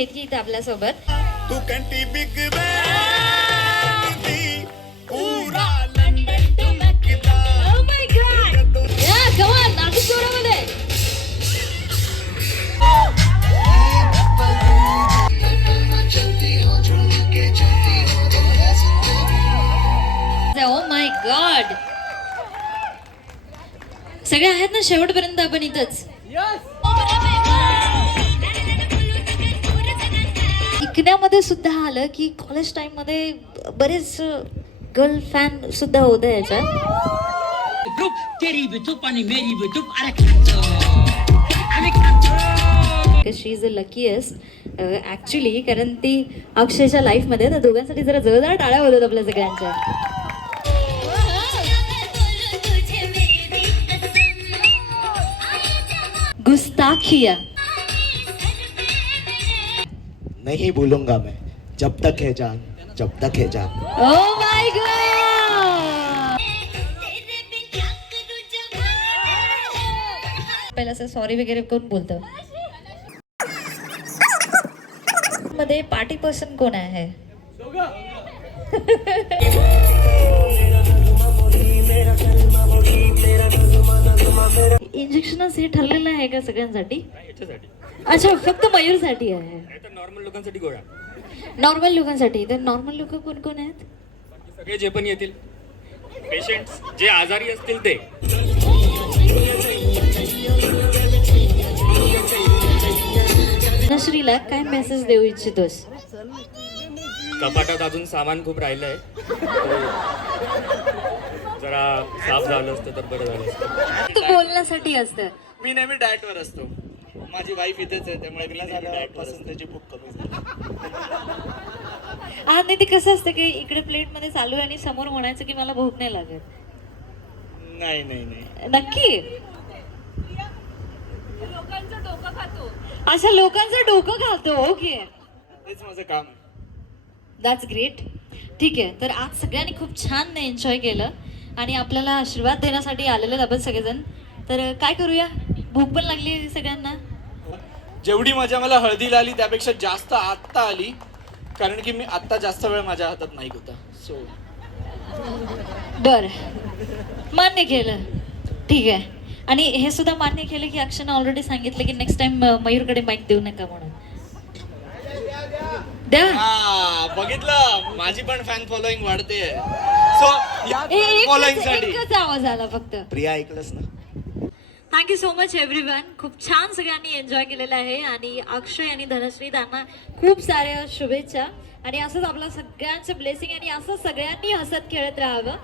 आहेत की इथे आपल्यासोबत. तू कंटी बिग पूरा London टुमकता. Oh my God! Yeah, come on, अजून जोरामध्ये. Oh my God! सगळे आहेत ना शेवटपर्यंत आपण इथंच. शिकण्यामध्ये सुद्धा आलं की कॉलेज टाइम मध्ये बरेच गर्ल फॅन सुद्धा होते याच्यात. तेरी भी चुप आणि मेरी भी चुप. अरे शी इज द लकीएस्ट ऍक्च्युली, कारण ती अक्षयच्या लाईफ मध्ये त्या दोघांसाठी जरा जोरदार टाळ्या होतात आपल्या सगळ्यांच्या. गुस्ताखिया. नहीं भूलूंगा मैं जब तक है जान, जब तक है जान. Oh my God! पहिलं असं सॉरी वगैरे कोण बोलतं. मध्ये पार्टी पर्सन कोण आहे? इंजेक्शनच हे ठरलेलं आहे का सगळ्यांसाठी? अच्छा, फक्त मयूरसाठी आहे. नॉर्मल लोकांसाठी गोळ्या. नॉर्मल लोकांसाठी. तर नॉर्मल लोक कोण कोण आहेत? सगळे जे पण येतील पेशंट्स, जे आजारी असतील ते. नश्रीला काय मेसेज देऊ इच्छितोस? कपाटात अजून सामान खूप राहिलंय, जरा साफ झालं असतं तर बरं झालं असतं. तू बोलण्यासाठी असतं. मी नेहमी डाएट वर असतो. माझी वाईफ इथेच आहे, त्यामुळे तिला झाल्यापासून त्याची भूक कमी झाली. हा, नाही ते कसं असतं की इकडे प्लेट मध्ये चालू आहे आणि समोर म्हणायचं की मला भूक नाही लागत. नाही नाही नाही नक्की. अच्छा, लोकांचं डोकं खातो. ओके, तेच माझं काम आहे. That's great. ठीक आहे, तर आज सगळ्यांनी खूप छान एन्जॉय केलं आणि आपल्याला आशीर्वाद देण्यासाठी आलेले आपण सगळेजण. तर काय करूया, भूक पण लागली सगळ्यांना. जेवढी मजा मला हळदीला आली त्यापेक्षा जास्त आत्ता आली, कारण की मी आत्ता जास्त वेळ माझ्या हातात नाही होता. सो बर, मान्य केलं. ठीक आहे. आणि हे सुद्धा मान्य केलं की अक्षयने ऑलरेडी सांगितलं की नेक्स्ट टाइम मयूरकडे माईक देऊ नका म्हणून. द्या. बघितलं, माझी पण फॅन फॉलोईंग वाढते. सो या फॉलोईंग साठी एकच आवाज आला फक्त. प्रिया, ऐकलंस ना? Thank you so much everyone. खूप छान सगळ्यांनी एन्जॉय केलेलं आहे आणि अक्षय आणि धनश्री त्यांना खूप साऱ्या शुभेच्छा. आणि असंच आपलं सगळ्यांचं ब्लेसिंग आणि असं सगळ्यांनी हसत खेळत राहावं.